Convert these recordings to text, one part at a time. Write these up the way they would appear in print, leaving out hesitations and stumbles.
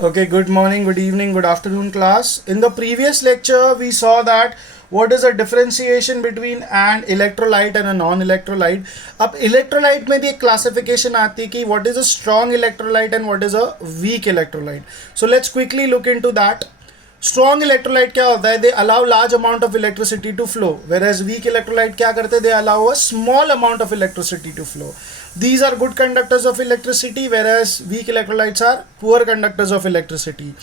Okay, good morning, good evening, good afternoon, class. In the previous lecture, we saw that what is the differentiation between an electrolyte and a non-electrolyte. अब electrolyte में भी एक classification आती है कि what is a strong electrolyte and what is a weak electrolyte. So let's quickly look into that. Strong electrolyte क्या होता है? They allow large amount of electricity to flow, whereas weak electrolyte क्या करते हैं? They allow a small amount of electricity to flow. These are good conductors of electricity, whereas weak electrolytes are poor conductors of electricity.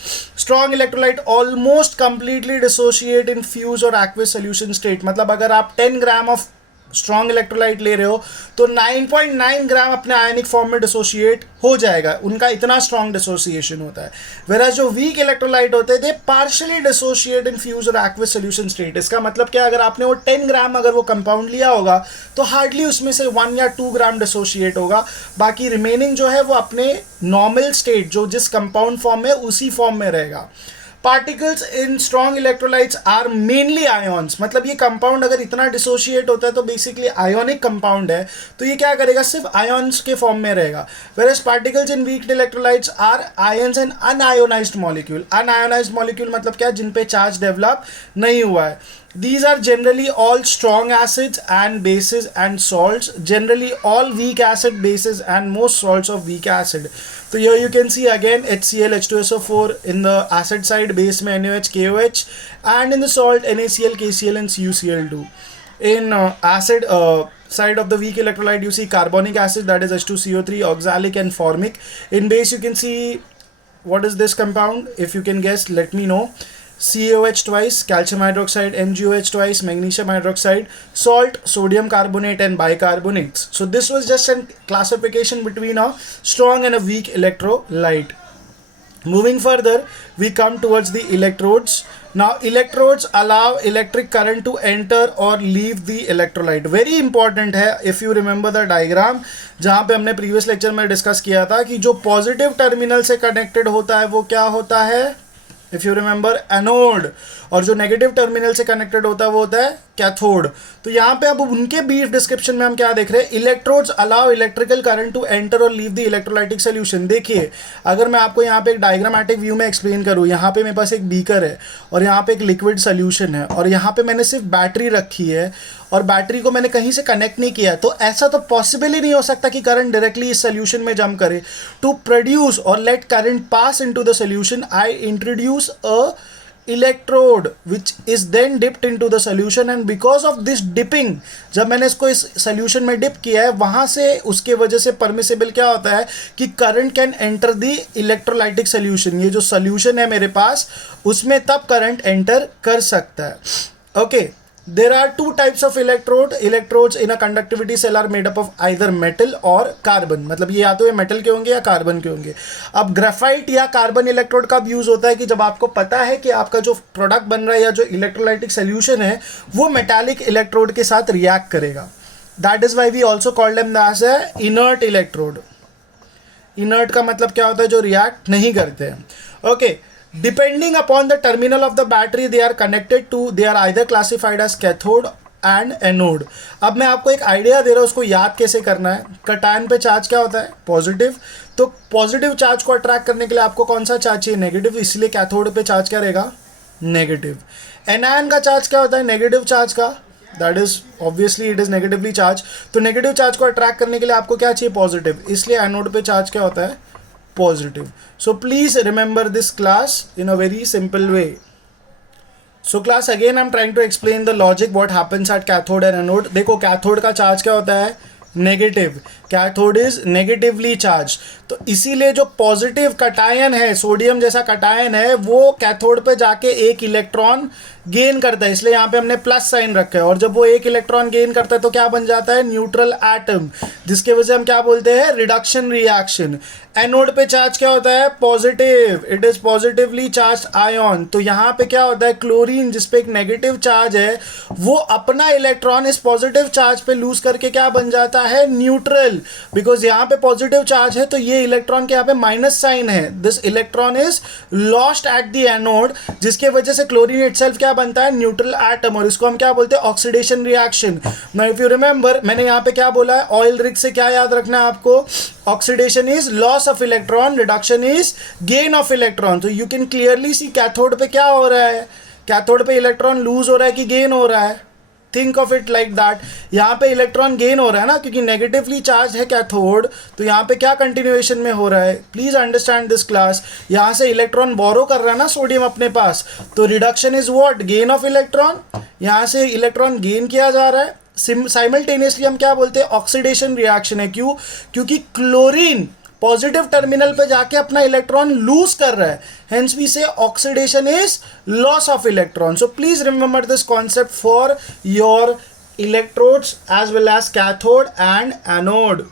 Strong electrolyte almost completely dissociate in fused or aqueous solution state. मतलब अगर आप 10 gram of strong electrolyte ले रहे हो तो 9.9 ग्राम अपने ionic form में dissociate हो जाएगा, उनका इतना स्ट्रॉन्ग डिसोसिएशन होता है. वेराज जो वीक इलेक्ट्रोलाइट होते हैं दे पार्शियली डिसोशिएट इन फ्यूज और एक्वस सॉल्यूशन स्टेट. इसका मतलब क्या, अगर आपने वो 10 ग्राम अगर वो कंपाउंड लिया होगा तो हार्डली उसमें से 1 या 2 ग्राम डिसोशिएट होगा, बाकी रिमेनिंग जो है वो अपने नॉर्मल स्टेट जो जिस कंपाउंड फॉर्म में उसी फॉर्म में रहेगा. Particles in strong electrolytes are mainly ions. मतलब ये कंपाउंड अगर इतना डिसोशिएट होता है तो बेसिकली आयोनिक कंपाउंड है, तो ये क्या करेगा, सिर्फ आयोन्स के फॉर्म में रहेगा. Whereas particles in weak electrolytes are ions and unionised molecule. Unionised molecule मतलब क्या, जिन पे चार्ज डेवलप नहीं हुआ है. These are generally all strong acids and bases and salts, generally all weak acid bases and most salts of weak acid. So here you can see again HCl H2SO4 in the acid side, base में NaOH KOH, and in the salt NaCl KCl and CuCl2. In acid side of the weak electrolyte you see carbonic acid, that is H2CO3, oxalic and formic. In base you can see, what is this compound? If you can guess, let me know. CaOH twice, calcium hydroxide, MgOH twice, magnesium hydroxide, salt, sodium carbonate and bicarbonates. So this was just a classification between a strong and a weak electrolyte. Moving further, we come towards the electrodes. Now electrodes allow electric current to enter or leave the electrolyte. Very important है, if you remember the diagram जहाँ पे हमने previous lecture में discuss किया था कि जो positive terminal से कनेक्टेड होता है वो क्या होता है, इफ यू रिमेंबर, एनोड, और जो नेगेटिव टर्मिनल से कनेक्टेड होता है वो होता है कैथोड. तो यहाँ पे अब उनके ब्रीफ डिस्क्रिप्शन में हम क्या देख रहे हैं, electrodes allow electrical current to enter और लीव द इलेक्ट्रोलाइटिक सोल्यूशन. देखिए अगर मैं आपको यहाँ पे एक डायग्रामेटिक व्यू में एक्सप्लेन करूँ, यहाँ पे मेरे पास एक बीकर है और यहाँ पे एक लिक्विड सोल्यूशन है और यहाँ पे मैंने सिर्फ बैटरी रखी है और बैटरी को मैंने कहीं से कनेक्ट नहीं किया, तो ऐसा तो पॉसिबल ही नहीं हो सकता कि करंट डायरेक्टली इस सोल्यूशन में जंप करे. टू प्रोड्यूस और let current pass into the solution I introduce a electrode which is then dipped into the solution, and because of this dipping, जब मैंने इसको इस सोल्यूशन में डिप किया है वहाँ से उसके वजह से परमिसिबल क्या होता है कि current can enter the electrolytic solution. ये जो सोल्यूशन है मेरे पास उसमें तब करंट एंटर कर सकता है. Okay, there are two types of electrodes in a conductivity cell are made up of either metal or carbon. मतलब ये या तो ये मेटल के होंगे या कार्बन के होंगे. अब ग्रेफाइट या कार्बन इलेक्ट्रोड कब यूज होता है कि जब आपको पता है कि आपका जो प्रोडक्ट बन रहा है या जो इलेक्ट्रोलाइटिक सोल्यूशन है वो मेटालिक इलेक्ट्रोड के साथ रिएक्ट करेगा. That is why we also call them as a inert electrode. Inert का मतलब क्या होता है, जो रिएक्ट नहीं करते हैं. Okay, depending upon the terminal of the battery they are connected to, they are either classified as cathode and anode. अब मैं आपको एक आइडिया दे रहा हूँ, उसको याद कैसे करना है. कटायन पे चार्ज क्या होता है, पॉजिटिव. तो पॉजिटिव चार्ज को अट्रैक्ट करने के लिए आपको कौन सा चार्ज चाहिए, नेगेटिव, इसलिए कैथोड पे चार्ज क्या रहेगा, नेगेटिव. एनायन का चार्ज क्या होता है, नेगेटिव चार्ज का, that is obviously it is negatively charge. तो नेगेटिव चार्ज को अट्रैक्ट करने के लिए आपको क्या चाहिए, पॉजिटिव, इसलिए एनोड पे चार्ज क्या होता है, positive. So please remember this class in a very simple way. So class, again I'm trying to explain the logic what happens at cathode and anode. देखो कैथोड का चार्ज क्या होता है, negative. Cathode is negatively charge. तो इसीलिए जो positive cation है, sodium जैसा कटायन है, वो कैथोड पे जाके एक इलेक्ट्रॉन गेन करता है, इसलिए यहाँ पे हमने प्लस साइन रखा है. और जब वो एक इलेक्ट्रॉन गेन करता है तो क्या बन जाता है, न्यूट्रल एटम, जिसके वजह से हम क्या बोलते हैं, रिडक्शन रिएक्शन. एनोड पे चार्ज क्या होता है, positive, it is positively charge ion. तो यहाँ पे क्या होता है, क्लोरीन जिसपे एक नेगेटिव चार्ज है वो अपना इलेक्ट्रॉन इस पॉजिटिव चार्ज पे लूज करके क्या बन जाता है, न्यूट्रल. न्यूट्रल, बिकॉज यहाँ पे पॉजिटिव चार्ज है तो ये इलेक्ट्रॉन के यहाँ पे माइनस साइन है. This electron is lost at the anode, जिसके वजह से क्लोरीन इटसेल्फ क्या बनता है, न्यूट्रल एटम, और इसको हम क्या बोलते हैं, oxidation reaction. Now if you remember, मैंने यहाँ पे क्या बोला है, ऑयल रिग से क्या याद रखना है आपको, oxidation is loss of electron, reduction is gain of electron. तो you can clearly see cathode पे क्या हो रहा है, कैथोड पे इलेक्ट्रॉन लूज हो रहा है कि गेन हो रहा है. Think of it like that. यहाँ पे इलेक्ट्रॉन गेन हो रहा है ना, क्योंकि नेगेटिवली चार्ज है कैथोड, तो यहाँ पे क्या कंटिन्यूएशन में हो रहा है, प्लीज अंडरस्टैंड दिस क्लास. यहाँ से इलेक्ट्रॉन बोरो कर रहा है ना सोडियम अपने पास, तो reduction is what, gain of electron. यहाँ से इलेक्ट्रॉन गेन किया जा रहा है. साइमल्टेनियसली हम क्या बोलते हैं, ऑक्सीडेशन रिएक्शन है. क्यों, क्योंकि क्लोरीन पॉजिटिव टर्मिनल पे जाके अपना इलेक्ट्रॉन लूज कर रहा है, hence we say oxidation is loss of electron. So please remember this concept for your electrodes as well as cathode and anode.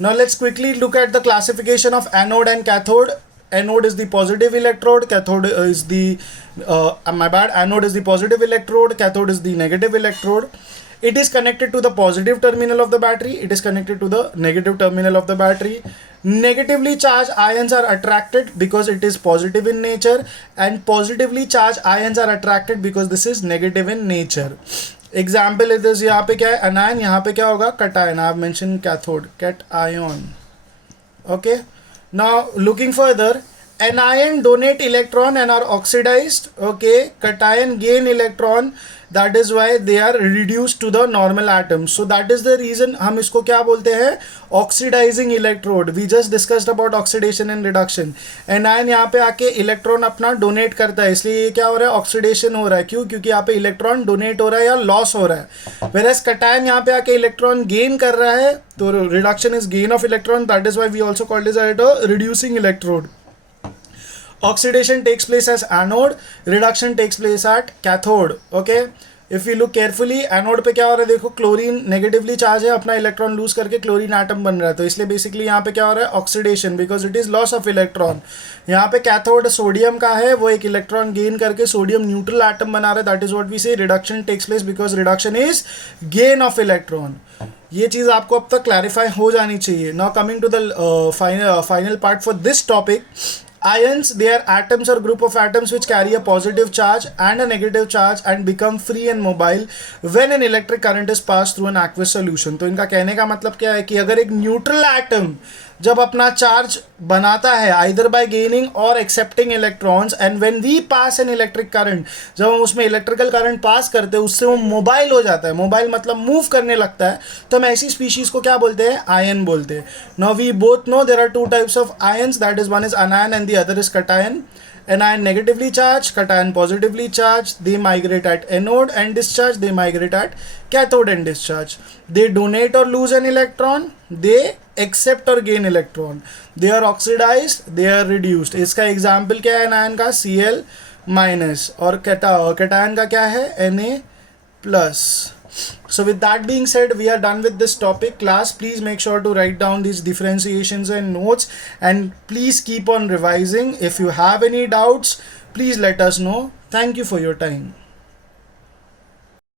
Now let's quickly look at the classification of anode and cathode. Anode is the positive electrode, cathode is anode is the positive electrode, cathode is the negative electrode. It is connected to the positive terminal of the battery, it is connected to the negative terminal of the battery. Negatively charged ions are attracted because it is positive in nature, and positively charged ions are attracted because this is negative in nature. Example is this, यहाँ पे क्या है, anion, यहाँ पे क्या होगा, cation. I have mentioned cathode, cation. Okay. Now looking further, anion donate electron and are oxidized. Okay, cation gain electron, that is why they are reduced to the normal atoms. So that is the reason हम इसको क्या बोलते हैं, oxidizing electrode. We just discussed about oxidation and reduction. anion यहाँ पे आके electron अपना donate करता है, इसलिए ये क्या हो रहा है, ऑक्सीडेशन हो रहा है. क्यों, क्योंकि यहाँ पे इलेक्ट्रॉन डोनेट हो रहा है या लॉस हो रहा है. whereas cation यहाँ पे आके इलेक्ट्रॉन गेन कर रहा है, तो reduction is gain of electron. That is why we also called is a reducing electrode. Oxidation takes place as anode, reduction takes place at cathode. Okay, if you look carefully, anode पे क्या हो रहा है, देखो chlorine negatively charge है, अपना electron lose करके chlorine atom बन रहा है, तो इसलिए बेसिकली यहाँ पे क्या हो रहा है, oxidation, because it is loss of electron. यहाँ पे कैथोड सोडियम का है, वो एक इलेक्ट्रॉन गेन करके सोडियम न्यूट्रल एटम बना रहा है. That is what we say reduction takes place, because reduction is gain of electron. ये चीज़ आपको अब तक क्लैरिफाई हो जानी चाहिए. Now coming to the final part for this topic. Ions, they are atoms or group of atoms which carry a positive charge and a negative charge and become free and mobile when an electric current is passed through an aqueous solution. तो इनका कहने का मतलब क्या है कि अगर एक न्यूट्रल एटम जब अपना चार्ज बनाता है आइदर बाय गेनिंग और accepting electrons, and when we pass an electric current, जब हम उसमें इलेक्ट्रिकल करंट पास करते हैं उससे वो मोबाइल हो जाता है. मोबाइल मतलब मूव करने लगता है, तो हम ऐसी स्पीशीज को क्या बोलते हैं, आयन बोलते हैं. Now we both know there are two types of ions, that is one is anion and the other is cation. Anion negatively charged, cation positively charged. They migrate at anode and discharge. They migrate at cathode and discharge. They donate or lose an electron. They accept or gain electron. They are oxidized. They are reduced. इसका example क्या है anion का, Cl minus, और cation का क्या है, Na plus. So with that being said, we are done with this topic. Class, please make sure to write down these differentiations and notes, and please keep on revising. If you have any doubts, please let us know. Thank you for your time.